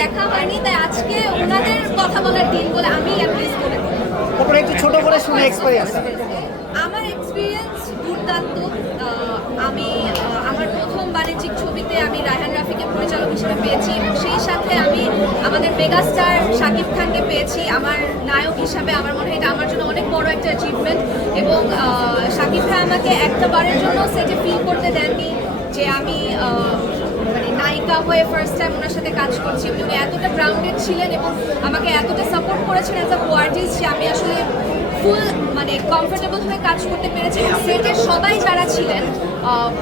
দেখা হয়নি তাই আজকে ওনাদের কথা বলার দিন বলে আমি অ্যাপ্লিস করে। তারপরে একটু ছোট করে শুনে এক্সপিরিয়েন্স আমার এক্সপিরিয়েন্স দুর্দান্ত। আমি আমার প্রথম বাণিজ্যিক ছবিতে আমি রায়হান রাফিকে পরিচালক হিসেবে পেয়েছি এবং সেই সাথে আমি আমাদের মেগাস্টার শাকিব খানকে পেয়েছি। আমার নায়ক হিসাবে আমার মনে হয় এটা আমার জন্য অনেক বড় একটা অ্যাচিভমেন্ট এবং শাকিব খান আমাকে একটা বারের জন্য সেটে ফিল করতে দেননি যে আমি মানে নায়িকা হয়ে ফার্স্ট টাইম ওনার সাথে কাজ করছি। উনি এতটা গ্রাউন্ডেড ছিলেন এবং আমাকে এতটা সাপোর্ট করেছেন অ্যাজ আ আর্টিস্ট যে আমি আসলে ফুল মানে কমফোর্টেবল হয়ে কাজ করতে পেরেছি সেটের সবাই যারা ছিলেন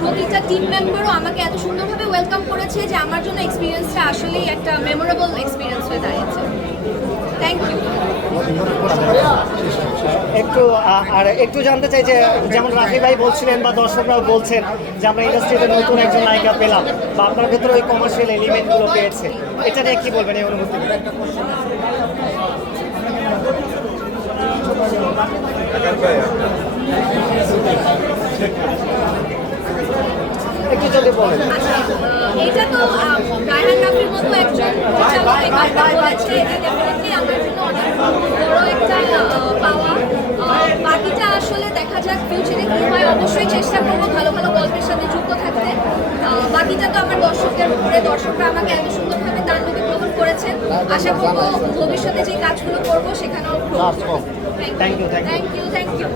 প্রতিটা টিম মেম্বারও আমাকে এত সুন্দরভাবে ওয়েলকাম করেছে যে আমার জন্য এক্সপিরিয়েন্সটা আসলেই একটা মেমোরেবল এক্সপিরিয়েন্স হয়ে দাঁড়িয়েছে। থ্যাংক ইউ একটু আর একটু জানতে চাই যে যেমন রাফি ভাই বলছিলেন বা দর্শকরাও বলছেন যে আমরা ইন্ডাস্ট্রিতে নতুন একজন নায়িকা পেলাম বা আপনার ভেতরে ওই কমার্শিয়াল এলিমেন্টগুলো পেয়েছে। এটা নিয়ে কী বলবেন এই অনুভূতি? একটু যদি বলেন। আচ্ছা এটা তো রায়হান রাফির মতো একজন পরিচালক এই কথা বলেছে এটা ডেফিনেটলি আমার জন্য অনেক বড় একটা আহ, পাওয়া আহ, বাকিটা আসলে দেখা যাক ফিউচারে কি হয় অবশ্যই চেষ্টা করব ভালো ভালো গল্পের সাথে যুক্ত থাকতে। বাকিটা তো আমার দর্শকের উপরে দর্শকরা আমাকে এত সুন্দরভাবে তার নদী গ্রহণ করেছেন। আশা করব ভবিষ্যতে যে কাজগুলো করব সেখানেও thank you thank you thank you